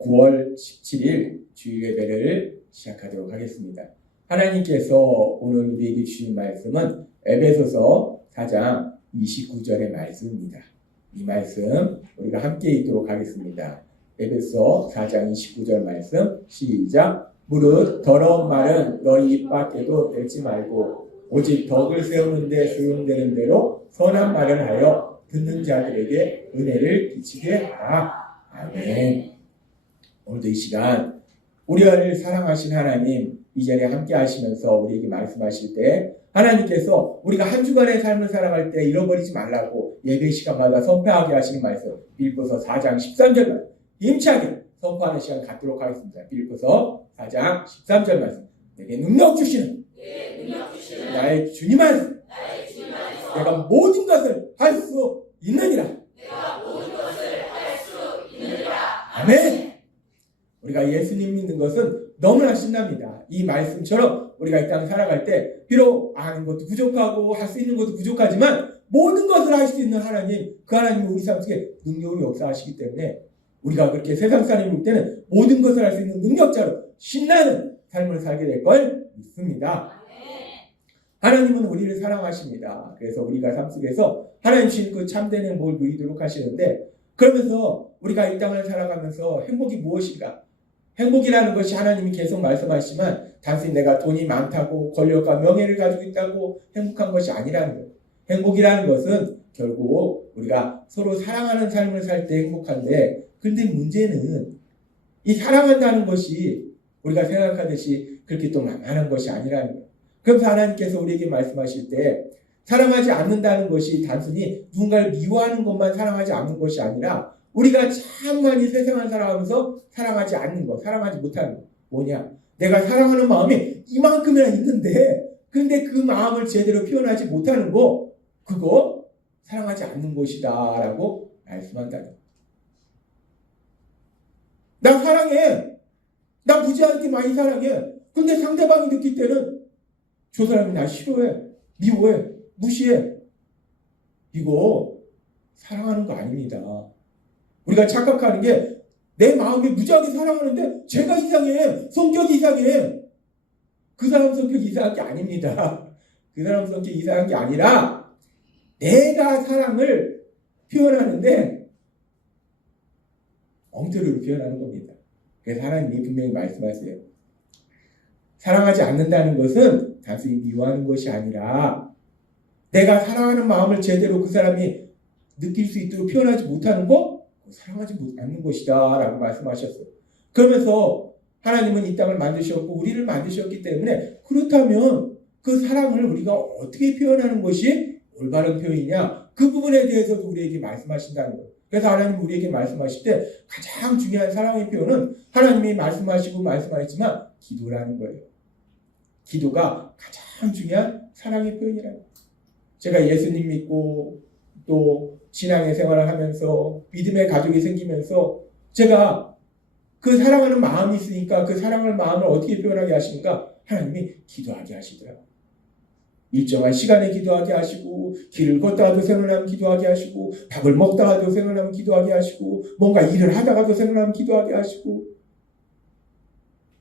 9월 17일 주일 예배를 시작하도록 하겠습니다. 하나님께서 오늘 우리에게 주신 말씀은 에베소서 4장 29절의 말씀입니다. 이 말씀 우리가 함께 읽도록 하겠습니다. 에베소 4장 29절 말씀 시작. 무릇 더러운 말은 너희 입 밖에도 내지 말고 오직 덕을 세우는 데 쓰용되는 대로 선한 말을 하여 듣는 자들에게 은혜를 끼치게 하라. 아멘. 오늘도 이 시간 우리를 사랑하신 하나님 이 자리에 함께 하시면서 우리에게 말씀하실 때 하나님께서 우리가 한 주간의 삶을 살아갈 때 잃어버리지 말라고 예배 시간마다 선포하게 하시는 말씀 빌립보서 4장 13절 말씀 힘차게 선포하는 시간 갖도록 하겠습니다. 빌립보서 4장 13절 말씀 내게 능력 주시는 나의 주님 안에서 내가 모든 것을 할 수 있느니라. 아멘. 우리가 예수님 믿는 것은 너무나 신납니다. 이 말씀처럼 우리가 이 땅 살아갈 때 비록 아는 것도 부족하고 할 수 있는 것도 부족하지만 모든 것을 할 수 있는 하나님, 그 하나님은 우리 삶 속에 능력으로 역사하시기 때문에 우리가 그렇게 세상 사람일 때는 모든 것을 할 수 있는 능력자로 신나는 삶을 살게 될 걸 믿습니다. 하나님은 우리를 사랑하십니다. 그래서 우리가 삶 속에서 하나님 주신 그 참된 행복을 누리도록 하시는데 그러면서 우리가 이 땅을 살아가면서 행복이 무엇인가? 행복이라는 것이 하나님이 계속 말씀하시지만 단순히 내가 돈이 많다고 권력과 명예를 가지고 있다고 행복한 것이 아니라는 거예요. 행복이라는 것은 결국 우리가 서로 사랑하는 삶을 살 때 행복한데 그런데 문제는 이 사랑한다는 것이 우리가 생각하듯이 그렇게 또 만만한 것이 아니라는 거예요. 그래서 하나님께서 우리에게 말씀하실 때 사랑하지 않는다는 것이 단순히 누군가를 미워하는 것만 사랑하지 않는 것이 아니라 우리가 참 많이 세상을 살아가면서 사랑하지 않는 것, 사랑하지 못하는 것. 뭐냐? 내가 사랑하는 마음이 이만큼이나 있는데 근데 그 마음을 제대로 표현하지 못하는 거 그거 사랑하지 않는 것이다 라고 말씀한다는 거예요. 나 사랑해. 나 무지하게 많이 사랑해. 근데 상대방이 느낄 때는 저 사람이 나 싫어해. 미워해. 무시해. 이거 사랑하는 거 아닙니다. 우리가 착각하는 게 내 마음이 무지하게 사랑하는데 제가 이상해. 성격이 이상해. 그 사람 성격이 이상한 게 아닙니다. 그 사람 성격이 이상한 게 아니라 내가 사랑을 표현하는데 엉터리로 표현하는 겁니다. 그래서 하나님이 분명히 말씀하세요. 사랑하지 않는다는 것은 단순히 미워하는 것이 아니라 내가 사랑하는 마음을 제대로 그 사람이 느낄 수 있도록 표현하지 못하는 거 사랑하지 않는 것이다 라고 말씀하셨어요. 그러면서 하나님은 이 땅을 만드셨고 우리를 만드셨기 때문에 그렇다면 그 사랑을 우리가 어떻게 표현하는 것이 올바른 표현이냐 그 부분에 대해서도 우리에게 말씀하신다는 거예요. 그래서 하나님이 우리에게 말씀하실 때 가장 중요한 사랑의 표현은 하나님이 말씀하시고 말씀하셨지만 기도라는 거예요. 기도가 가장 중요한 사랑의 표현이라는 거예요. 제가 예수님 믿고 또 신앙의 생활을 하면서 믿음의 가족이 생기면서 제가 그 사랑하는 마음이 있으니까 그 사랑하는 마음을 어떻게 표현하게 하시니까 하나님이 기도하게 하시더라고요. 일정한 시간에 기도하게 하시고 길을 걷다가도 생각나면 기도하게 하시고 밥을 먹다가도 생각나면 기도하게 하시고 뭔가 일을 하다가도 생각나면 기도하게 하시고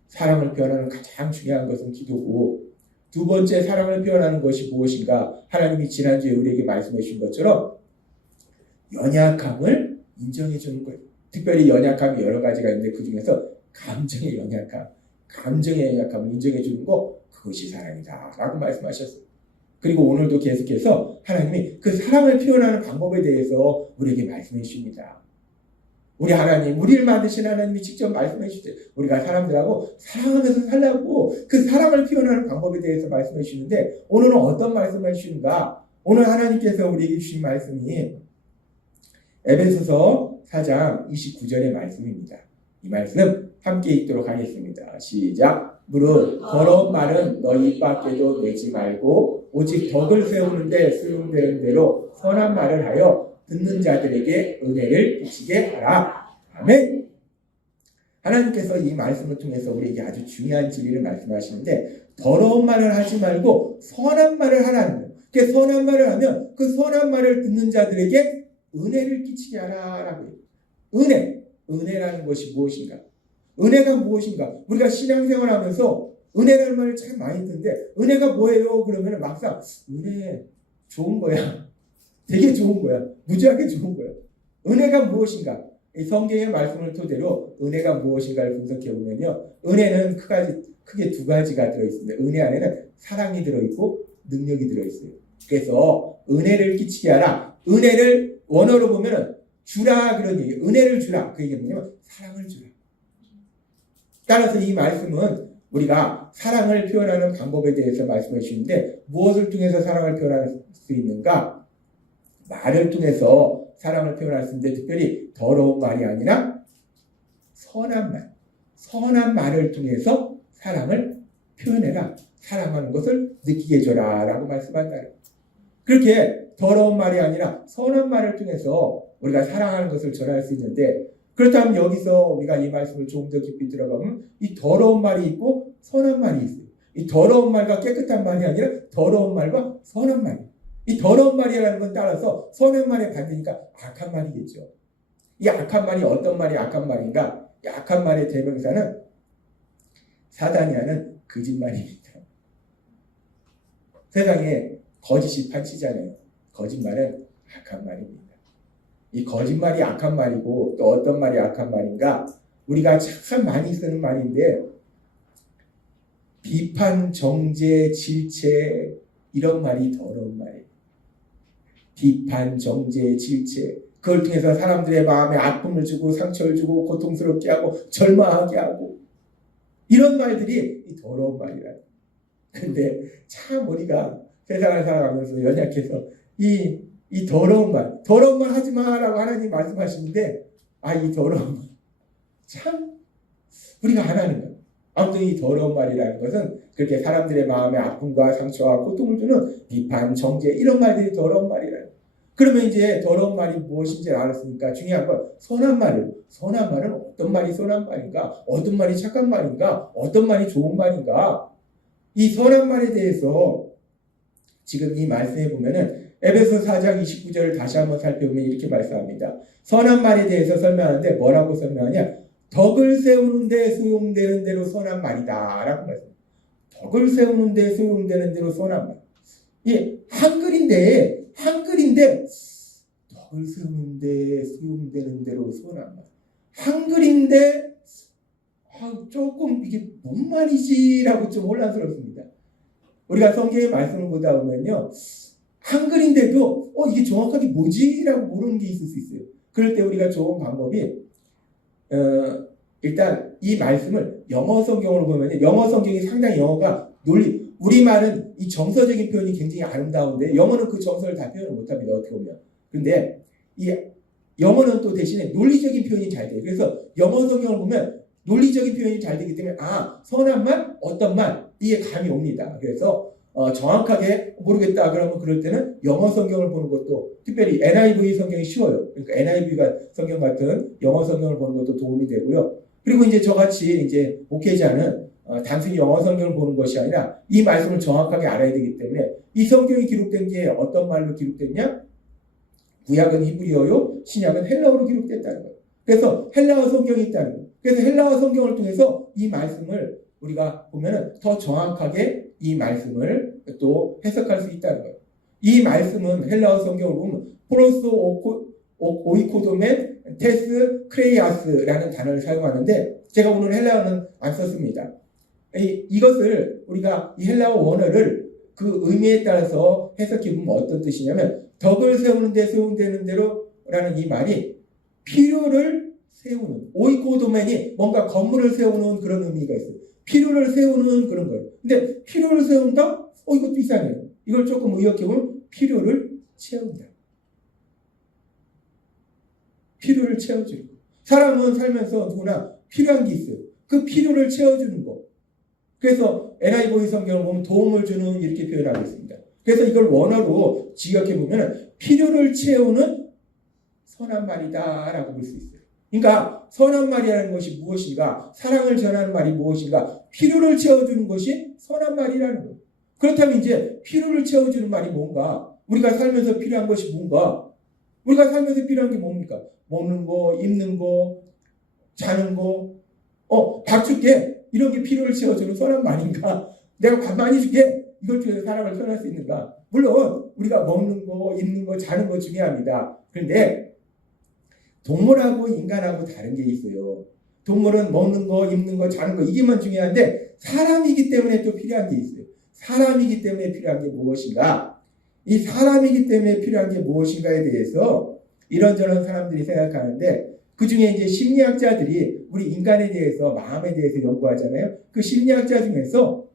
사랑을 표현하는 가장 중요한 것은 기도고 두 번째 사랑을 표현하는 것이 무엇인가? 하나님이 지난주에 우리에게 말씀해 주신 것처럼 연약함을 인정해 주는 거예요. 특별히 연약함이 여러 가지가 있는데 그 중에서 감정의 연약함을 인정해 주는 거 그것이 사랑이다 라고 말씀하셨어요. 그리고 오늘도 계속해서 하나님이 그 사랑을 표현하는 방법에 대해서 우리에게 말씀해 주십니다. 우리 하나님, 우리를 만드신 하나님이 직접 말씀해 주세요. 우리가 사람들하고 사랑하면서 살라고 그 사랑을 표현하는 방법에 대해서 말씀해 주시는데 오늘은 어떤 말씀을 해주시는가? 오늘 하나님께서 우리에게 주신 말씀이 에베소서 4장 29절의 말씀입니다. 이 말씀 함께 읽도록 하겠습니다. 시작. 무릇 더러운 말은 너희 입 밖에도 내지 말고 오직 덕을 세우는 데 쓰용되는 대로 선한 말을 하여 듣는 자들에게 은혜를 끼치게 하라. 아멘. 하나님께서 이 말씀을 통해서 우리에게 아주 중요한 진리를 말씀하시는데 더러운 말을 하지 말고 선한 말을 하라는 거예요. 그 선한 말을 하면 그 선한 말을 듣는 자들에게 은혜를 끼치게 하라라고 해요. 은혜라는 것이 무엇인가? 은혜가 무엇인가? 우리가 신앙생활 하면서 은혜라는 말을 참 많이 듣는데 은혜가 뭐예요? 그러면 막상 은혜 좋은 거야. 되게 좋은 거야. 무지하게 좋은 거야. 은혜가 무엇인가? 이 성경의 말씀을 토대로 은혜가 무엇인가를 분석해 보면요. 은혜는 크게 두 가지가 들어있습니다. 은혜 안에는 사랑이 들어있고 능력이 들어있어요. 그래서 은혜를 끼치게 하라. 은혜를 원어로 보면 주라 그런 얘기예요. 은혜를 주라. 그 얘기는 뭐냐면 사랑을 주라. 따라서 이 말씀은 우리가 사랑을 표현하는 방법에 대해서 말씀해 주시는데 무엇을 통해서 사랑을 표현할 수 있는가? 말을 통해서 사랑을 표현할 수 있는데 특별히 더러운 말이 아니라 선한 말. 선한 말을 통해서 사랑을 표현해라. 사랑하는 것을 느끼게 해줘라 라고 말씀한다. 그렇게 더러운 말이 아니라 선한 말을 통해서 우리가 사랑하는 것을 전할 수 있는데 그렇다면 여기서 우리가 이 말씀을 조금 더 깊이 들어가면 이 더러운 말이 있고 선한 말이 있어요. 이 더러운 말과 깨끗한 말이 아니라 더러운 말과 선한 말이. 이 더러운 말이라는 건 따라서 선한 말의 반대니까 악한 말이겠죠. 이 악한 말이 어떤 말이 악한 말인가? 이 악한 말의 대명사는 사단이 하는 거짓말입니다. 세상에 거짓이 판치잖아요. 거짓말은 악한 말입니다. 이 거짓말이 악한 말이고 또 어떤 말이 악한 말인가? 우리가 참 많이 쓰는 말인데 비판, 정죄, 질책 이런 말이 더러운 말이에요. 비판, 정죄, 질책 그걸 통해서 사람들의 마음에 아픔을 주고 상처를 주고 고통스럽게 하고 절망하게 하고 이런 말들이 이 더러운 말이라. 근데 참 우리가 세상을 살아가면서 연약해서 이 더러운 말 하지 마라고 하나님 말씀하시는데 이 더러운 말 참 우리가 안 하는 거예요. 아무튼 이 더러운 말이라는 것은 그렇게 사람들의 마음에 아픔과 상처와 고통을 주는 비판, 정죄 이런 말들이 더러운 말이라는 거예요. 그러면 이제 더러운 말이 무엇인지 알았으니까 중요한 건 선한 말이에요. 선한 말은 어떤 말이 선한 말인가? 어떤 말이 착한 말인가? 어떤 말이 좋은 말인가? 이 선한 말에 대해서 지금 이 말씀에 보면은 에베소 4장 29절을 다시 한번 살펴보면 이렇게 말씀합니다. 선한 말에 대해서 설명하는데 뭐라고 설명하냐? 덕을 세우는 데 소용되는 대로 선한 말이다 라고 말씀합니다. 덕을 세우는 데 소용되는 대로 선한 말. 이 한글인데 덕을 세우는 데 소용되는 대로 선한 말. 한글인데 조금 이게 뭔 말이지라고 좀 혼란스럽습니다. 우리가 성경의 말씀을 보다 보면요. 한글인데도 이게 정확하게 뭐지라고 모르는 게 있을 수 있어요. 그럴 때 우리가 좋은 방법이 일단 이 말씀을 영어 성경으로 보면 영어 성경이 상당히 영어가 우리말은 이 정서적인 표현이 굉장히 아름다운데 영어는 그 정서를 다 표현을 못합니다. 어떻게 보면. 근데 이 영어는 또 대신에 논리적인 표현이 잘 돼요. 그래서 영어 성경을 보면 논리적인 표현이 잘 되기 때문에 선한 말, 어떤 말 이게 감이 옵니다. 그래서 정확하게 모르겠다 그러면 그럴 때는 영어 성경을 보는 것도 특별히 NIV 성경이 쉬워요. 그러니까 NIV가 성경 같은 영어 성경을 보는 것도 도움이 되고요. 그리고 이제 저같이 이제 목회자는 단순히 영어 성경을 보는 것이 아니라 이 말씀을 정확하게 알아야 되기 때문에 이 성경이 기록된 게 어떤 말로 기록됐냐? 구약은 히브리어요, 신약은 헬라어로 기록됐다는 거예요. 그래서 헬라어 성경이 있다는 거예요. 그래서 헬라어 성경을 통해서 이 말씀을 우리가 보면은 더 정확하게 이 말씀을 또 해석할 수 있다는 거예요. 이 말씀은 헬라어 성경을 보면 프로스 오이코도멘 테스 크레이아스라는 단어를 사용하는데 제가 오늘 헬라어는 안 썼습니다. 이것을 우리가 이 헬라어 원어를 그 의미에 따라서 해석해 보면 어떤 뜻이냐면 덕을 세우는 데 소용되는 대로라는 이 말이 필요를 세우는 오이코도멘이 뭔가 건물을 세우는 그런 의미가 있어요. 필요를 세우는 그런 거예요. 근데 필요를 세운다? 이것도 이상해요. 이걸 조금 의역해보면 필요를 채운다. 필요를 채워주는 거. 사람은 살면서 누구나 필요한 게 있어요. 그 필요를 채워주는 거. 그래서 NIV 성경을 보면 도움을 주는 이렇게 표현하고 있습니다. 그래서 이걸 원어로 직역해보면 필요를 채우는 선한 말이다 라고 볼 수 있어요. 그러니까 선한 말이라는 것이 무엇인가? 사랑을 전하는 말이 무엇인가? 필요를 채워주는 것이 선한 말이라는 거예요. 그렇다면 이제 필요를 채워주는 말이 뭔가? 우리가 살면서 필요한 것이 뭔가? 우리가 살면서 필요한 게 뭡니까? 먹는 거, 입는 거, 자는 거, 밥 줄게. 이런 게 필요를 채워주는 선한 말인가? 내가 밥 많이 줄게. 이걸 통해서 사랑을 표현할 수 있는가? 물론 우리가 먹는 거, 입는 거, 자는 거 중요합니다. 그런데 동물하고 인간하고 다른 게 있어요. 동물은 먹는 거, 입는 거, 자는 거 이게만 중요한데 사람이기 때문에 또 필요한 게 있어요. 사람이기 때문에 필요한 게 무엇인가? 이 사람이기 때문에 필요한 게 무엇인가에 대해서 이런저런 사람들이 생각하는데 그 중에 이제 심리학자들이 우리 인간에 대해서 마음에 대해서 연구하잖아요. 그 심리학자 중에서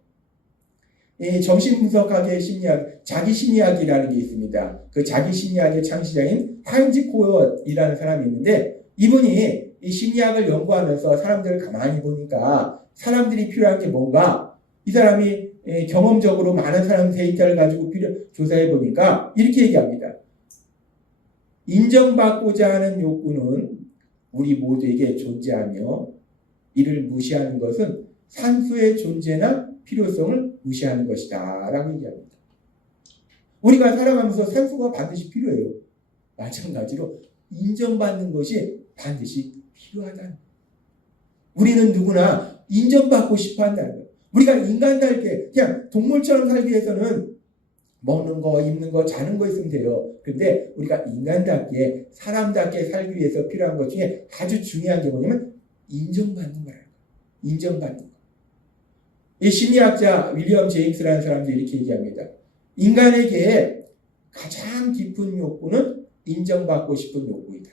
이 정신분석학의 심리학, 자기심리학이라는 게 있습니다. 그 자기심리학의 창시자인 하인즈 코어이라는 사람이 있는데 이분이 이 심리학을 연구하면서 사람들을 가만히 보니까 사람들이 필요한 게 뭔가 이 사람이 경험적으로 많은 사람 데이터를 가지고 조사해 보니까 이렇게 얘기합니다. 인정받고자 하는 욕구는 우리 모두에게 존재하며 이를 무시하는 것은 산수의 존재나 필요성을 무시하는 것이다 라고 얘기합니다. 우리가 살아가면서 산수가 반드시 필요해요. 마찬가지로 인정받는 것이 반드시 필요하다는 거예요. 우리는 누구나 인정받고 싶어 한다는 거예요. 우리가 인간답게 그냥 동물처럼 살기 위해서는 먹는 거, 입는 거, 자는 거 있으면 돼요. 그런데 우리가 인간답게 사람답게 살기 위해서 필요한 것 중에 아주 중요한 게 뭐냐면 인정받는 거라는 거예요. 인정받는 거. 이 심리학자 윌리엄 제임스라는 사람도 이렇게 얘기합니다. 인간에게 가장 깊은 욕구는 인정받고 싶은 욕구이다.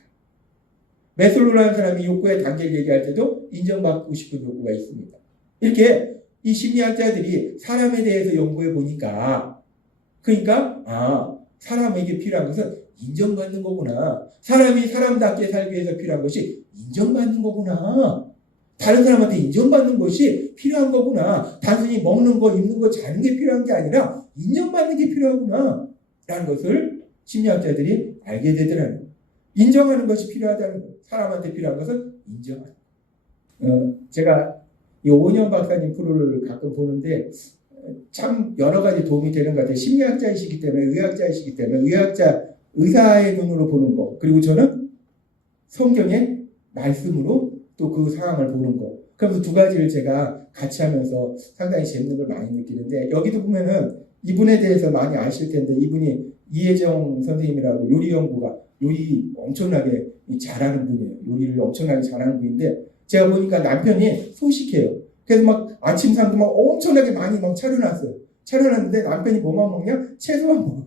매슬로우라는 사람이 욕구의 단계를 얘기할 때도 인정받고 싶은 욕구가 있습니다. 이렇게 이 심리학자들이 사람에 대해서 연구해 보니까 그러니까 사람에게 필요한 것은 인정받는 거구나. 사람이 사람답게 살기 위해서 필요한 것이 인정받는 거구나. 다른 사람한테 인정받는 것이 필요한 거구나. 단순히 먹는 거, 입는 거, 자는 게 필요한 게 아니라 인정받는 게 필요하구나. 라는 것을 심리학자들이 알게 되더라는 거예요. 인정하는 것이 필요하다는 거예요. 사람한테 필요한 것은 인정하는 거예요. 제가 이 오은영 박사님 프로를 가끔 보는데 참 여러 가지 도움이 되는 것 같아요. 심리학자이시기 때문에, 의학자이시기 때문에 의사의 눈으로 보는 거. 그리고 저는 성경의 말씀으로 또 그 상황을 보는 거. 그래서 두 가지를 제가 같이 하면서 상당히 재밌는 걸 많이 느끼는데 여기도 보면은 이분에 대해서 많이 아실 텐데 이분이 이혜정 선생님이라고 요리 연구가 요리 엄청나게 잘하는 분이에요. 요리를 엄청나게 잘하는 분인데 제가 보니까 남편이 소식해요. 그래서 막 아침상도 막 엄청나게 많이 막 차려놨어요. 차려놨는데 남편이 뭐만 먹냐? 채소만 먹어요.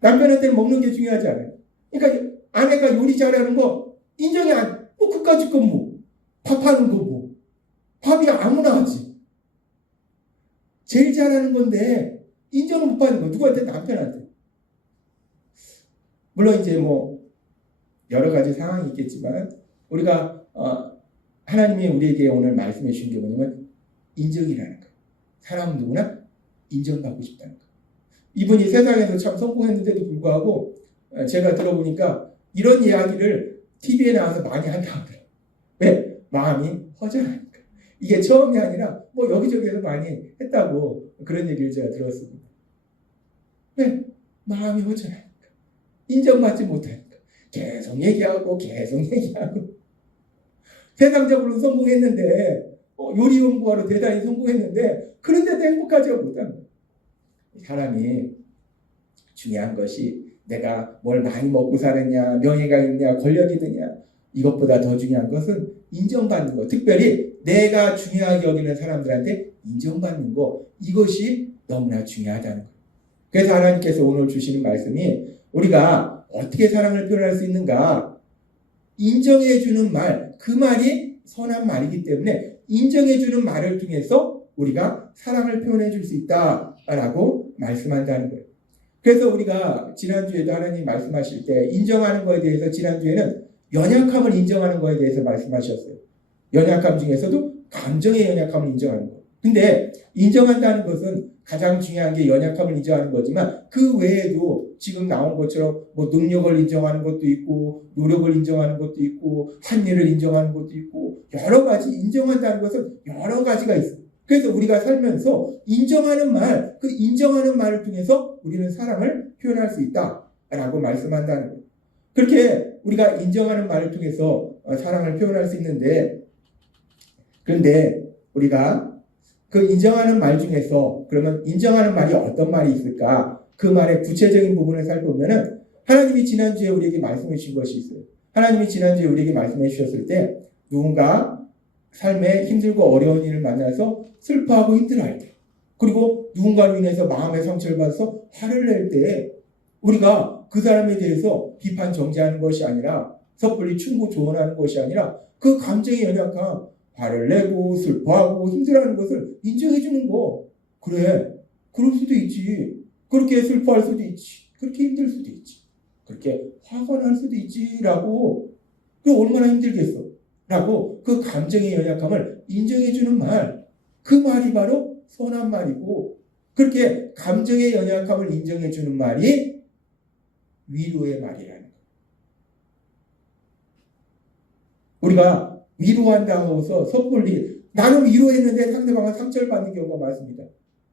남편한테는 먹는 게 중요하지 않아요. 그러니까 아내가 요리 잘하는 거 인정이 안, 그까짓 거 뭐, 밥하는 거 뭐, 밥이 아무나 하지. 제일 잘하는 건데, 인정을 못 받는 거, 누구한테? 남편한테. 물론 이제 뭐, 여러 가지 상황이 있겠지만, 우리가, 하나님이 우리에게 오늘 말씀해 주신 게 뭐냐면, 인정이라는 거예요. 사람은 누구나 인정받고 싶다는 거예요. 이분이 세상에서 참 성공했는데도 불구하고, 제가 들어보니까, 이런 이야기를 TV에 나와서 많이 한다고 하더라고요. 왜? 마음이 허전하니까. 이게 처음이 아니라 뭐 여기저기에서 많이 했다고 그런 얘기를 제가 들었습니다. 왜? 마음이 허전하니까. 인정받지 못하니까. 계속 얘기하고 세상적으로 성공했는데 요리 연구하러 대단히 성공했는데 그런데도 행복하지가 못하는 거예요. 사람이 중요한 것이 내가 뭘 많이 먹고 사느냐, 명예가 있냐, 권력이 드냐 이것보다 더 중요한 것은 인정받는 것. 특별히 내가 중요하게 여기는 사람들한테 인정받는 것. 이것이 너무나 중요하다는 거예요. 그래서 하나님께서 오늘 주시는 말씀이 우리가 어떻게 사랑을 표현할 수 있는가? 인정해주는 말, 그 말이 선한 말이기 때문에 인정해주는 말을 통해서 우리가 사랑을 표현해 줄 수 있다라고 말씀한다는 거예요. 그래서 우리가 지난주에도 하나님 말씀하실 때 인정하는 거에 대해서 지난주에는 연약함을 인정하는 거에 대해서 말씀하셨어요. 연약함 중에서도 감정의 연약함을 인정하는 거. 근데 인정한다는 것은 가장 중요한 게 연약함을 인정하는 거지만 그 외에도 지금 나온 것처럼 뭐 능력을 인정하는 것도 있고 노력을 인정하는 것도 있고 한 일을 인정하는 것도 있고 여러 가지 인정한다는 것은 여러 가지가 있어요. 그래서 우리가 살면서 인정하는 말, 그 인정하는 말을 통해서 우리는 사랑을 표현할 수 있다라고 말씀한다는 거예요. 그렇게 우리가 인정하는 말을 통해서 사랑을 표현할 수 있는데, 그런데 우리가 그 인정하는 말 중에서 그러면 인정하는 말이 어떤 말이 있을까? 그 말의 구체적인 부분을 살펴보면은 하나님이 지난주에 우리에게 말씀해 주신 것이 있어요. 하나님이 지난주에 우리에게 말씀해 주셨을 때 누군가 삶에 힘들고 어려운 일을 만나서 슬퍼하고 힘들어할 때, 그리고 누군가로 인해서 마음의 상처를 받아서 화를 낼 때 우리가 그 사람에 대해서 비판 정죄하는 것이 아니라 섣불리 충고 조언하는 것이 아니라 그 감정이 연약한 화를 내고 슬퍼하고 힘들어하는 것을 인정해 주는 거. 그래, 그럴 수도 있지. 그렇게 슬퍼할 수도 있지. 그렇게 힘들 수도 있지. 그렇게 화가 날 수도 있지라고. 그 얼마나 힘들겠어 라고 그 감정의 연약함을 인정해 주는 말, 그 말이 바로 선한 말이고, 그렇게 감정의 연약함을 인정해 주는 말이 위로의 말이라는 거예요. 우리가 위로한다고 해서 섣불리 나는 위로했는데 상대방은 상처를 받는 경우가 많습니다.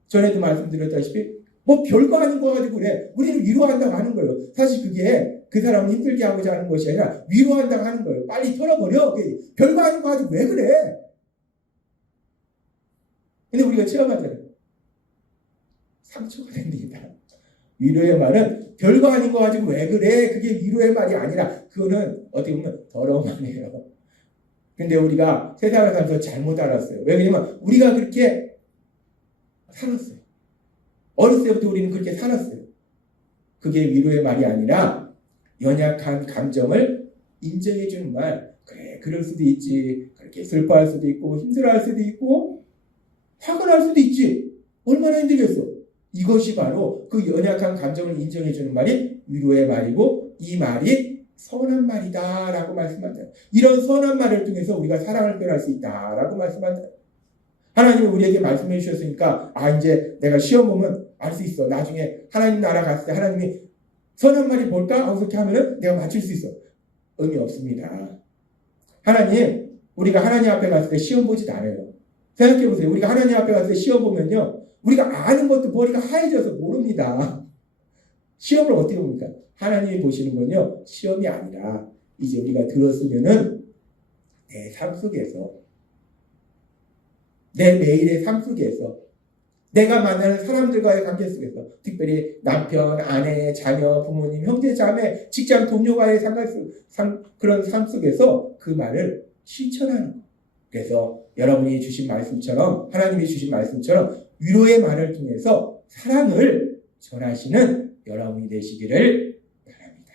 전에도 말씀드렸다시피 뭐 별거 아닌 거 가지고 그래. 우리는 위로한다고 하는 거예요. 사실 그게 그 사람을 힘들게 하고자 하는 것이 아니라 위로한다고 하는 거예요. 빨리 털어버려. 별거 아닌 거 가지고 왜 그래? 근데 우리가 체험하잖아요. 상처가 됩니다. 위로의 말은 별거 아닌 거 가지고 왜 그래? 그게 위로의 말이 아니라 그거는 어떻게 보면 더러운 말이에요. 근데 우리가 세상을 살면서 잘못 알았어요. 왜냐면 우리가 그렇게 살았어요. 어렸을 때부터 우리는 그렇게 살았어요. 그게 위로의 말이 아니라 연약한 감정을 인정해 주는 말. 그래, 그럴 수도 있지. 그렇게 슬퍼할 수도 있고 힘들어할 수도 있고 화가 날 수도 있지. 얼마나 힘들겠어. 이것이 바로 그 연약한 감정을 인정해 주는 말이 위로의 말이고, 이 말이 선한 말이다 라고 말씀합니다. 이런 선한 말을 통해서 우리가 사랑을 표현할 수 있다 라고 말씀합니다. 하나님이 우리에게 말씀해 주셨으니까 이제 내가 시험 보면 알 수 있어. 나중에 하나님 나라 갔을 때 하나님이 선한 말이 뭘까? 하고 그렇게 하면은 내가 맞출 수 있어. 의미 없습니다. 하나님, 우리가 하나님 앞에 갔을 때 시험 보지도 않아요. 생각해 보세요. 우리가 하나님 앞에 갔을 때 시험 보면요, 우리가 아는 것도 머리가 하얘져서 모릅니다. 시험을 어떻게 봅니까? 하나님이 보시는 건요, 시험이 아니라 이제 우리가 들었으면은 내 삶 속에서, 내 매일의 삶 속에서, 내가 만나는 사람들과의 관계 속에서, 특별히 남편, 아내, 자녀, 부모님, 형제, 자매, 직장 동료와의 그런 삶 속에서 그 말을 실천하는 것. 그래서 여러분이 주신 말씀처럼, 하나님이 주신 말씀처럼 위로의 말을 통해서 사랑을 전하시는 여러분이 되시기를 바랍니다.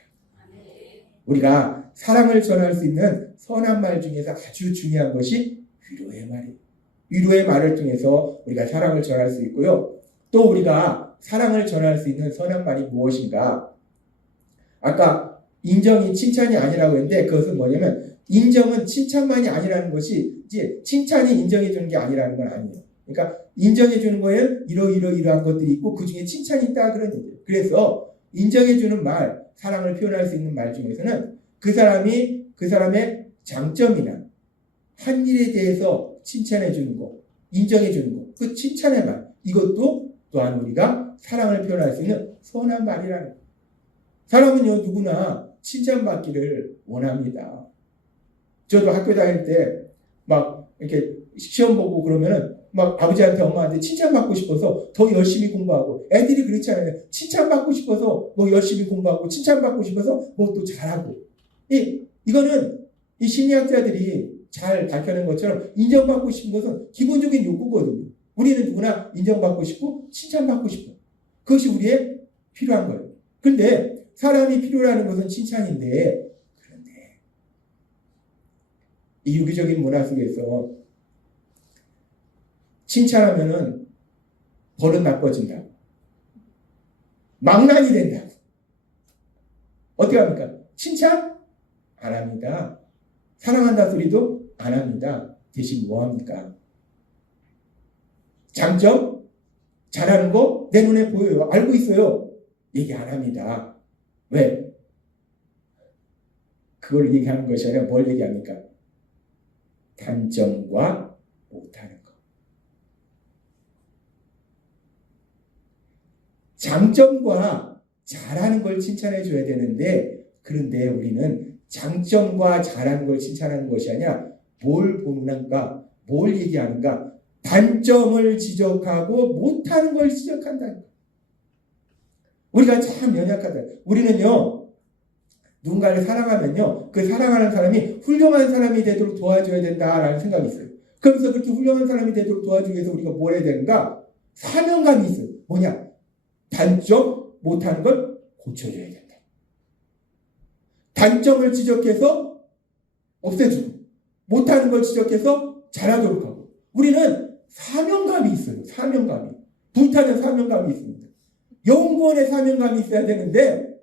우리가 사랑을 전할 수 있는 선한 말 중에서 아주 중요한 것이 위로의 말이에요. 위로의 말을 통해서 우리가 사랑을 전할 수 있고요. 또 우리가 사랑을 전할 수 있는 선한 말이 무엇인가? 아까 인정이 칭찬이 아니라고 했는데 그것은 뭐냐면, 인정은 칭찬만이 아니라는 것이, 이제 칭찬이 인정해 주는 게 아니라는 건 아니에요. 그러니까 인정해 주는 거에는 이러이러한 것들이 있고 그 중에 칭찬이 있다 그런 얘기예요. 그래서 인정해 주는 말, 사랑을 표현할 수 있는 말 중에서는 그 사람의 장점이나 한 일에 대해서 칭찬해 주는 거, 인정해 주는 거, 그 칭찬의 말, 이것도 또한 우리가 사랑을 표현할 수 있는 선한 말이라는 거예요. 사람은요, 누구나 칭찬받기를 원합니다. 저도 학교 다닐 때 막 이렇게 시험 보고 그러면은 막 아버지한테 엄마한테 칭찬받고 싶어서 더 열심히 공부하고, 애들이 그렇잖아요. 칭찬받고 싶어서 뭐 열심히 공부하고, 칭찬받고 싶어서 뭐 또 잘하고. 이거는 이 심리학자들이 잘 밝혀낸 것처럼 인정받고 싶은 것은 기본적인 욕구거든요. 우리는 누구나 인정받고 싶고 칭찬받고 싶어. 그것이 우리의 필요한 거예요. 그런데 사람이 필요로 것은 칭찬인데, 그런데 이 유기적인 문화 속에서 칭찬하면은 버릇 나빠진다. 망난이 된다. 어떻게 합니까? 칭찬? 안 합니다. 사랑한다 소리도 안 합니다. 대신 뭐 합니까? 장점? 잘하는 거 내 눈에 보여요. 알고 있어요. 얘기 안 합니다. 왜? 그걸 얘기하는 것이 아니라 뭘 얘기합니까? 단점과 못하는 것. 장점과 잘하는 걸 칭찬해 줘야 되는데 그런데 우리는 장점과 잘하는 걸 칭찬하는 것이 아니라 뭘 보는가, 뭘 얘기하는가, 단점을 지적하고 못하는 걸 지적한다는 거예요. 우리가 참 연약하다. 우리는요, 누군가를 사랑하면요, 그 사랑하는 사람이 훌륭한 사람이 되도록 도와줘야 된다라는 생각이 있어요. 그래서 그렇게 훌륭한 사람이 되도록 도와주기 위해서 우리가 뭘 해야 되는가? 사명감이 있어요. 뭐냐? 단점, 못하는 걸 고쳐줘야 된다. 단점을 지적해서 없애주고, 못하는 걸 지적해서 잘하도록 하고. 우리는 사명감이 있어요. 사명감이. 불타는 사명감이 있습니다. 영구원의 사명감이 있어야 되는데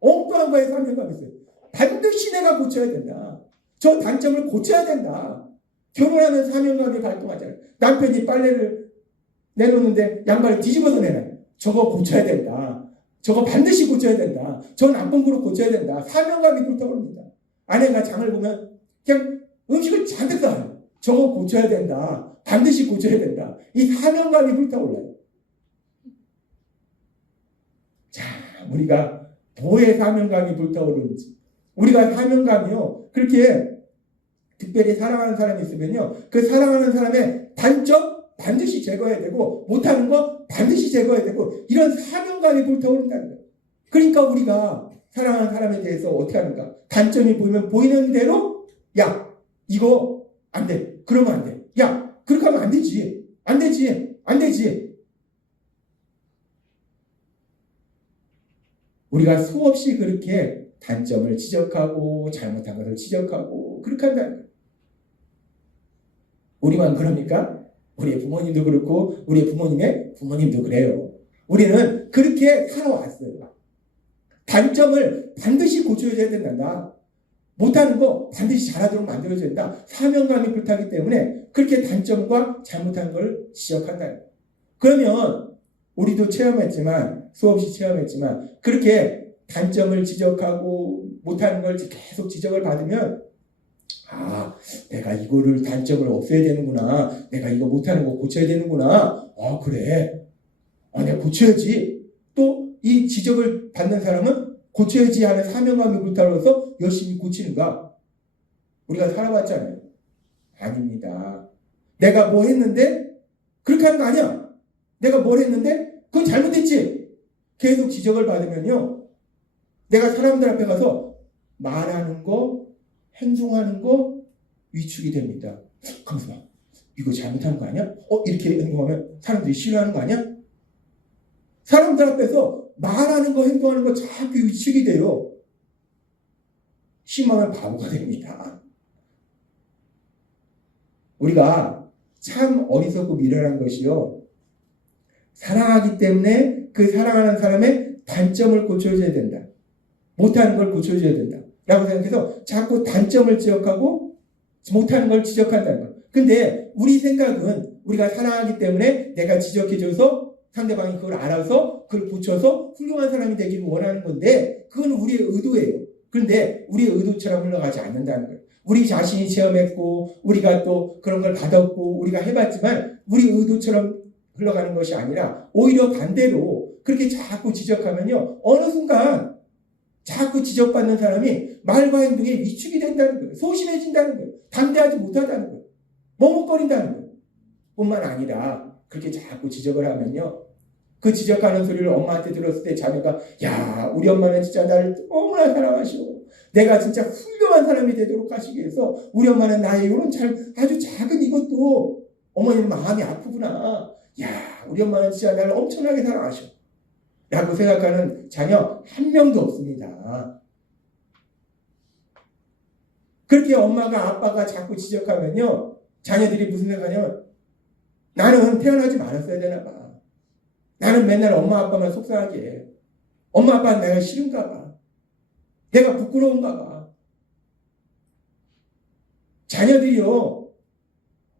엉뚱한 거에 사명감이 있어요. 반드시 내가 고쳐야 된다. 저 단점을 고쳐야 된다. 결혼하면 사명감이 발동하잖아요. 남편이 빨래를 내놓는데 양말을 뒤집어서 내놔요. 저거 고쳐야 된다. 저거 반드시 고쳐야 된다. 저 나쁜 그릇 고쳐야 된다. 사명감이 불타오릅니다. 아내가 장을 보면 그냥 음식을 잔뜩 싸요. 저거 고쳐야 된다. 반드시 고쳐야 된다. 이 사명감이 불타올라요. 자, 우리가 뭐의 사명감이 불타오르는지. 우리가 사명감이요, 그렇게 특별히 사랑하는 사람이 있으면요, 그 사랑하는 사람의 단점 반드시 제거해야 되고, 못하는 거 반드시 제거해야 되고, 이런 사명감이 불타오른다는 거예요. 그러니까 우리가 사랑하는 사람에 대해서 어떻게 하는가? 단점이 보이면 보이는 대로, 야, 이거 안 돼. 그러면 안 돼. 야, 그렇게 하면 안 되지. 안 되지. 안 되지. 우리가 수없이 그렇게 단점을 지적하고 잘못한 것을 지적하고 그렇게 한다는 거예요. 우리만 그럽니까? 우리의 부모님도 그렇고 우리의 부모님의 부모님도 그래요. 우리는 그렇게 살아왔어요. 단점을 반드시 고쳐줘야 된다. 못하는 거 반드시 잘하도록 만들어줘야 된다. 사명감이 불타기 때문에 그렇게 단점과 잘못한 걸 지적한다. 그러면 우리도 체험했지만, 수없이 체험했지만, 그렇게 단점을 지적하고 못하는 걸 계속 지적을 받으면, 아, 내가 이거를 단점을 없애야 되는구나. 내가 이거 못하는 거 고쳐야 되는구나. 아, 그래. 아, 내가 고쳐야지. 또 이 지적을 받는 사람은 고쳐야지 하는 사명감이 불타올라서 열심히 고치는가? 우리가 살아봤잖아요. 아닙니다. 내가 뭐 했는데 그렇게 하는 거 아니야. 내가 뭘 했는데 그건 잘못했지. 계속 지적을 받으면요, 내가 사람들 앞에 가서 말하는 거, 행동하는 거 위축이 됩니다. 가만있어 봐. 이거 잘못한 거 아니야? 이렇게 행동하면 사람들이 싫어하는 거 아니야? 사람들 앞에서 말하는 거, 행동하는 거 자꾸 위축이 돼요. 심하면 바보가 됩니다. 우리가 참 어리석고 미련한 것이요, 사랑하기 때문에 그 사랑하는 사람의 단점을 고쳐줘야 된다. 못하는 걸 고쳐줘야 된다. 라고 생각해서 자꾸 단점을 지적하고 못하는 걸 지적한다는 거예요. 근데 우리 생각은 우리가 사랑하기 때문에 내가 지적해줘서 상대방이 그걸 알아서 그걸 고쳐서 훌륭한 사람이 되기를 원하는 건데, 그건 우리의 의도예요. 그런데 우리의 의도처럼 흘러가지 않는다는 거예요. 우리 자신이 체험했고 우리가 또 그런 걸 받았고 우리가 해봤지만 우리 의도처럼 흘러가는 것이 아니라 오히려 반대로 그렇게 자꾸 지적하면요, 어느 순간 자꾸 지적받는 사람이 말과 행동에 위축이 된다는 거예요. 소심해진다는 거예요. 담대하지 못하다는 거예요. 머뭇거린다는 거예요. 뿐만 아니라 그렇게 자꾸 지적을 하면요, 그 지적하는 소리를 엄마한테 들었을 때 자녀가, 야, 우리 엄마는 진짜 나를 너무나 사랑하셔. 내가 진짜 훌륭한 사람이 되도록 하시기 위해서 우리 엄마는 나의 이런 아주 작은 이것도 어머니는 마음이 아프구나. 야, 우리 엄마는 진짜 나를 엄청나게 사랑하셔. 라고 생각하는 자녀 한 명도 없습니다. 그렇게 엄마가 아빠가 자꾸 지적하면요, 자녀들이 무슨 생각하냐면, 나는 태어나지 말았어야 되나 봐. 나는 맨날 엄마 아빠만 속상하게 해. 엄마 아빠는 내가 싫은가 봐. 내가 부끄러운가 봐. 자녀들이요,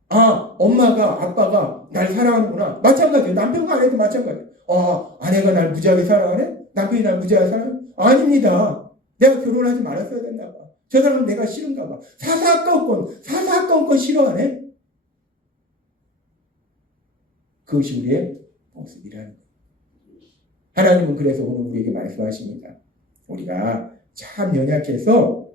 아, 엄마가 아빠가 날 사랑하는구나. 마찬가지예요. 남편과 아내도 마찬가지예요. 아, 아내가 날 무지하게 사랑하네? 남편이 날 무지하게 사랑하네? 아닙니다. 내가 결혼하지 말았어야 됐나 봐. 저 사람은 내가 싫은가 봐. 사사건건 싫어하네? 그것이 우리의 모습이라는 거예요. 하나님은 그래서 오늘 우리에게 말씀하십니다. 우리가 참 연약해서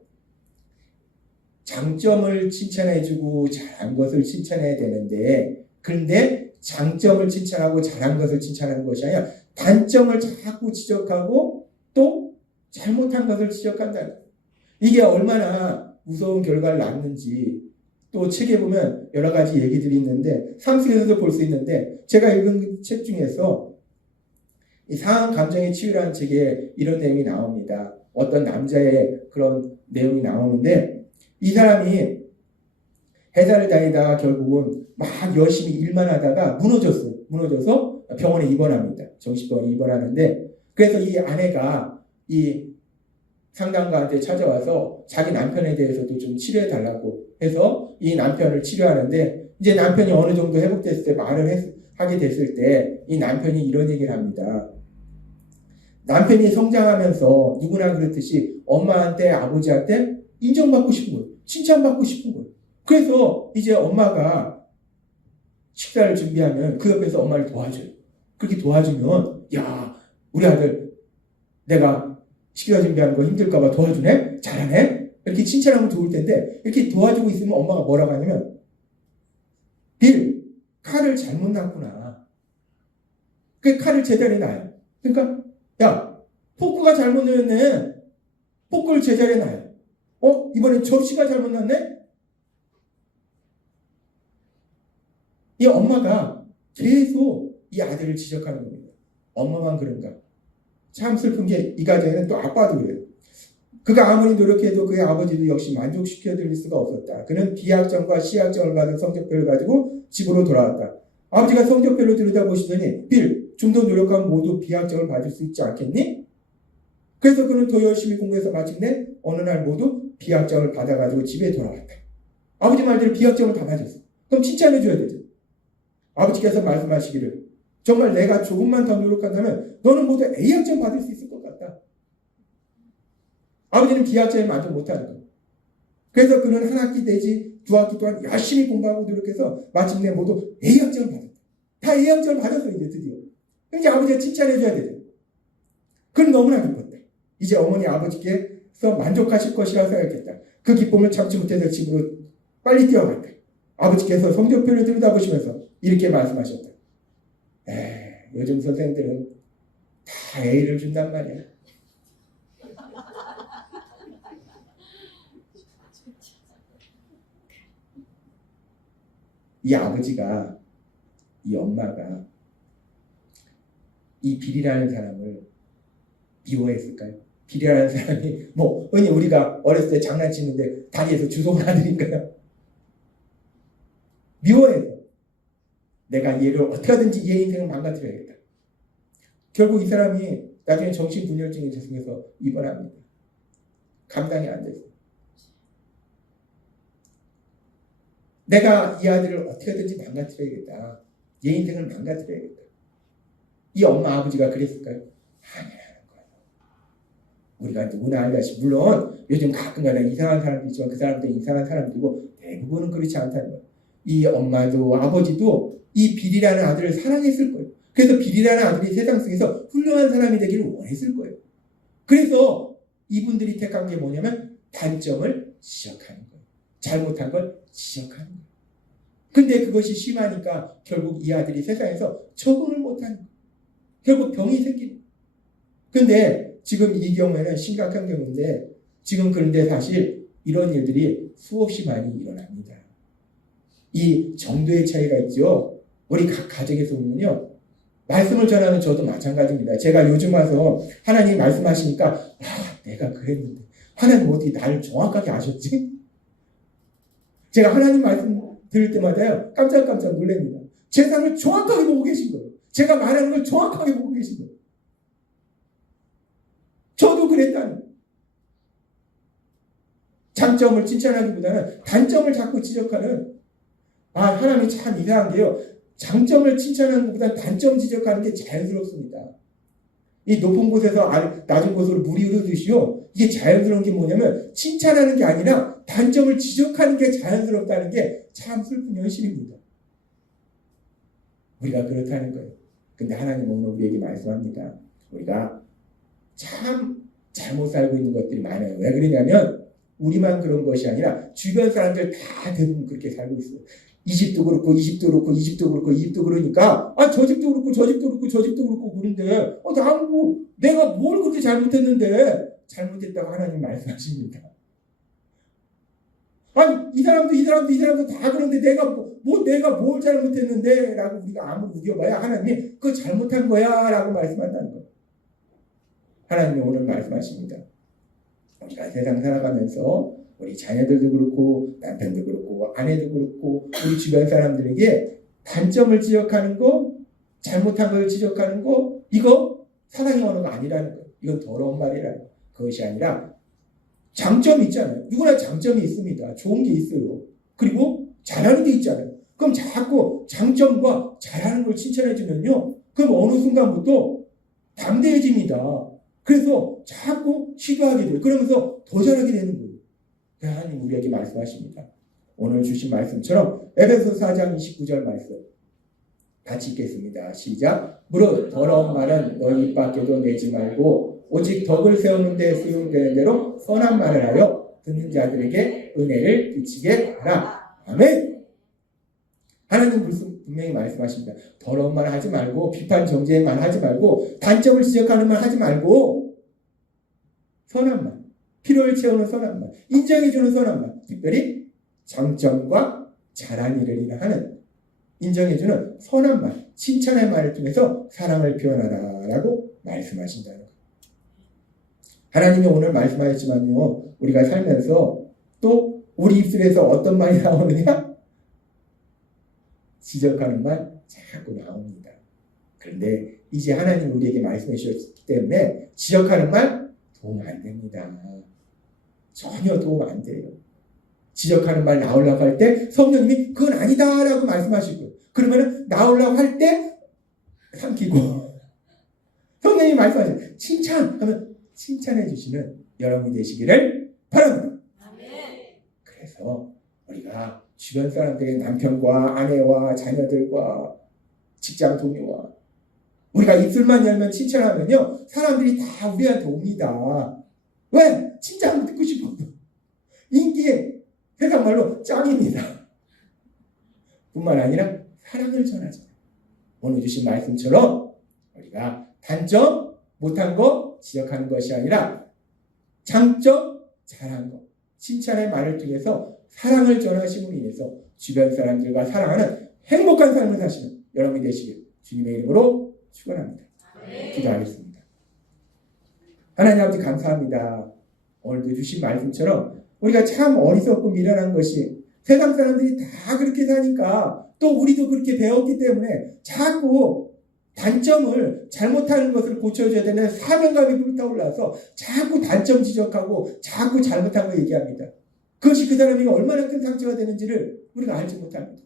장점을 칭찬해주고 잘한 것을 칭찬해야 되는데, 그런데 장점을 칭찬하고 잘한 것을 칭찬하는 것이 아니라 단점을 자꾸 지적하고 또 잘못한 것을 지적한다. 이게 얼마나 무서운 결과를 낳는지 또 책에 보면 여러 가지 얘기들이 있는데 삶 속에서도 볼 수 있는데, 제가 읽은 책 중에서 이 상한 감정의 치유라는 책에 이런 내용이 나옵니다. 어떤 남자의 그런 내용이 나오는데, 이 사람이 회사를 다니다가 결국은 막 열심히 일만 하다가 무너져서 병원에 입원합니다. 정신병원에 입원하는데, 그래서 이 아내가 이 상담가한테 찾아와서 자기 남편에 대해서도 좀 치료해 달라고 해서 이 남편을 치료하는데, 이제 남편이 어느 정도 회복됐을 때 하게 됐을 때 이 남편이 이런 얘기를 합니다. 남편이 성장하면서 누구나 그렇듯이 엄마한테 아버지한테 인정받고 싶은 거예요. 칭찬받고 싶은 거예요. 그래서 이제 엄마가 식사를 준비하면 그 옆에서 엄마를 도와줘요. 그렇게 도와주면, 야, 우리 아들 내가 식사 준비하는 거 힘들까봐 도와주네? 잘하네? 이렇게 칭찬하면 좋을 텐데, 이렇게 도와주고 있으면 엄마가 뭐라고 하냐면, 빌, 칼을 잘못 놨구나. 그 칼을 제자리에 놔요. 그러니까 야, 포크가 잘못 넣었네. 포크를 제자리에 놔요. 이번엔 접시가 잘못 놨네? 이 엄마가 계속 이 아들을 지적하는 겁니다. 엄마만 그런가? 참 슬픈 게 이 가정에는 또 아빠도 그래요. 그가 아무리 노력해도 그의 아버지도 역시 만족시켜드릴 수가 없었다. 그는 B학점과 C학점을 받은 성적표를 가지고 집으로 돌아왔다. 아버지가 성적표를 들여다보시더니 빌, 좀 더 노력하면 모두 B학점을 받을 수 있지 않겠니? 그래서 그는 더 열심히 공부해서 마침내 어느 날 모두 B학점을 받아가지고 집에 돌아왔다. 아버지 말대로 B학점을 다 맞았어. 그럼 칭찬해줘야 되죠. 아버지께서 말씀하시기를, 정말 내가 조금만 더 노력한다면 너는 모두 A학점 받을 수 있을 것 같다. 아버지는 B학점에 만족 못하는 거예요. 그래서 그는 한 학기 내지 두 학기 동안 열심히 공부하고 노력해서 마침내 모두 A학점을 받았다. 다 A학점을 받았어요, 이제 드디어. 이제 아버지가 칭찬해줘야 되죠. 그는 너무나 기뻤다. 이제 어머니 아버지께서 만족하실 것이라고 생각했다. 그 기쁨을 참지 못해서 집으로 빨리 뛰어갔다. 아버지께서 성적표를 들여다보시면서 이렇게 말씀하셨다. 요즘 선생들은 다 A를 준단 말이야. 이 아버지가, 이 엄마가 이 빌이라는 사람을 미워했을까요? 빌이라는 사람이 흔히 우리가 어렸을 때 장난치는데 다리에서 주워온 아들인가요? 미워해서 내가 얘를 어떻게 하든지 얘 인생을 망가뜨려야겠다. 결국 이 사람이 나중에 정신분열증에 죄송해서 입원합니다. 감당이 안 돼서. 내가 이 아들을 어떻게 하든지 망가뜨려야겠다. 얘 인생을 망가뜨려야겠다. 이 엄마 아버지가 그랬을까요? 아니라는 거예요. 우리가 누구나 알다시피 물론 요즘 가끔가다 이상한 사람도 있지만 그 사람도 이상한 사람들이고 대부분은 그렇지 않다는 거예요. 이 엄마도 아버지도 이 빌이라는 아들을 사랑했을 거예요. 그래서 빌이라는 아들이 세상 속에서 훌륭한 사람이 되기를 원했을 거예요. 그래서 이분들이 택한 게 뭐냐면 단점을 지적하는 거예요. 잘못한 걸 지적하는 거예요. 근데 그것이 심하니까 결국 이 아들이 세상에서 적응을 못하는 거예요. 결국 병이 생기는 거예요. 근데 지금 이 경우에는 심각한 경우인데, 지금 그런데 사실 이런 일들이 수없이 많이 일어납니다. 이 정도의 차이가 있죠. 우리 각 가정에서 보면요, 말씀을 전하는 저도 마찬가지입니다. 제가 요즘 와서 하나님 말씀하시니까 내가 그랬는데 하나님 어떻게 나를 정확하게 아셨지? 제가 하나님 말씀 들을 때마다요 깜짝깜짝 놀랍니다. 제 삶을 정확하게 보고 계신 거예요. 제가 말하는 걸 정확하게 보고 계신 거예요. 저도 그랬다는 거예요. 장점을 칭찬하기보다는 단점을 자꾸 지적하는, 하나님이 참 이상한 게요, 장점을 칭찬하는 것보다 단점 지적하는 게 자연스럽습니다. 이 높은 곳에서 낮은 곳으로 물이 흐르듯이요, 이게 자연스러운 게 뭐냐면 칭찬하는 게 아니라 단점을 지적하는 게 자연스럽다는 게 참 슬픈 현실입니다. 우리가 그렇다는 거예요. 근데 하나님 오늘 우리에게 말씀합니다. 우리가 참 잘못 살고 있는 것들이 많아요. 왜 그러냐면 우리만 그런 것이 아니라 주변 사람들 다 대부분 그렇게 살고 있어요. 이 집도 그렇고 이 집도 그렇고 이 집도 그렇고 이 집도 그러니까 저 집도 그렇고 저 집도 그렇고 저 집도 그렇고 그런데 나는 뭐 내가 뭘 그렇게 잘못했는데 잘못했다고 하나님 말씀하십니다. 아니 이 사람도 다 그런데 내가 뭘 잘못했는데 라고 우리가 아무리 우겨봐야 하나님이 그거 잘못한 거야 라고 말씀한다는 거예요. 하나님이 오늘 말씀하십니다. 우리가 세상 살아가면서 우리 자녀들도 그렇고 남편도 그렇고 아내도 그렇고 우리 주변 사람들에게 단점을 지적하는 거, 잘못한 걸 지적하는 거, 이거 사랑의 언어가 아니라는 거예요. 이건 더러운 말이라는 거예요. 그것이 아니라 장점이 있잖아요. 누구나 장점이 있습니다. 좋은 게 있어요. 그리고 잘하는 게 있잖아요. 그럼 자꾸 장점과 잘하는 걸 칭찬해주면요. 그럼 어느 순간부터 담대해집니다. 그래서 자꾸 시도하게 돼요. 그러면서 더 잘하게 되는 거예요. 하나님 우리에게 말씀하십니다. 오늘 주신 말씀처럼 에베소 4장 29절 말씀 같이 읽겠습니다. 시작. 무릇 더러운 말은 너희 입 밖에도 내지 말고 오직 덕을 세우는 데 쓰용되는 대로 선한 말을 하여 듣는 자들에게 은혜를 끼치게 하라. 아멘. 하나님 분명히 말씀하십니다. 더러운 말 하지 말고 비판 정죄의 말 하지 말고 단점을 지적하는 말 하지 말고 선한 말, 필요를 채우는 선한 말, 인정해주는 선한 말, 특별히 장점과 잘한 일을 하는 인정해주는 선한 말, 칭찬의 말을 통해서 사랑을 표현하라라고 말씀하신다는 거예요. 하나님이 오늘 말씀하셨지만요, 우리가 살면서 또 우리 입술에서 어떤 말이 나오느냐? 지적하는 말 자꾸 나옵니다. 그런데 이제 하나님 우리에게 말씀해 주셨기 때문에 지적하는 말 도움 안 됩니다. 전혀 도움 안 돼요. 지적하는 말 나오려고 할 때 성령님이 그건 아니다 라고 말씀하시고 그러면 나오려고 할 때 삼키고 성령님이 말씀하시고 칭찬 하면 칭찬해 주시는 여러분이 되시기를 바랍니다. 그래서 우리가 주변 사람들의 남편과 아내와 자녀들과 직장 동료와 우리가 입술만 열면 칭찬하면요 사람들이 다 우리한테 옵니다. 왜? 칭찬 듣고 싶어서. 인기에 세상 말로 짱입니다. 뿐만 아니라 사랑을 전하죠. 오늘 주신 말씀처럼 우리가 단점 못한 거 지적하는 것이 아니라 장점 잘한 거 칭찬의 말을 통해서 사랑을 전하심으로 인해서 주변 사람들과 사랑하는 행복한 삶을 사시는 여러분이 되시길 주님의 이름으로 축원합니다. 기도하겠습니다. 하나님 아버지 감사합니다. 오늘도 주신 말씀처럼 우리가 참 어리석고 미련한 것이 세상 사람들이 다 그렇게 사니까 또 우리도 그렇게 배웠기 때문에 자꾸 단점을 잘못하는 것을 고쳐줘야 되는 사명감이 불타올라서 자꾸 단점 지적하고 자꾸 잘못한 거 얘기합니다. 그것이 그 사람에게 얼마나 큰 상처가 되는지를 우리가 알지 못합니다.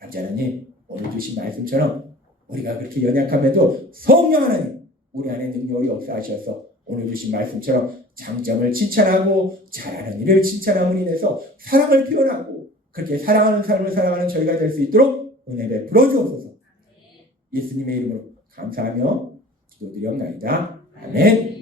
아버지 하나님 오늘 주신 말씀처럼 우리가 그렇게 연약함에도 성령 하나님 우리 안에 능력이 역사하셔서 오늘 주신 말씀처럼 장점을 칭찬하고 잘하는 일을 칭찬함으로 인해서 사랑을 표현하고 그렇게 사랑하는 삶을 살아가는 저희가 될 수 있도록 은혜 베풀어 주옵소서. 예수님의 이름으로 감사하며 기도드리옵나이다. 아멘.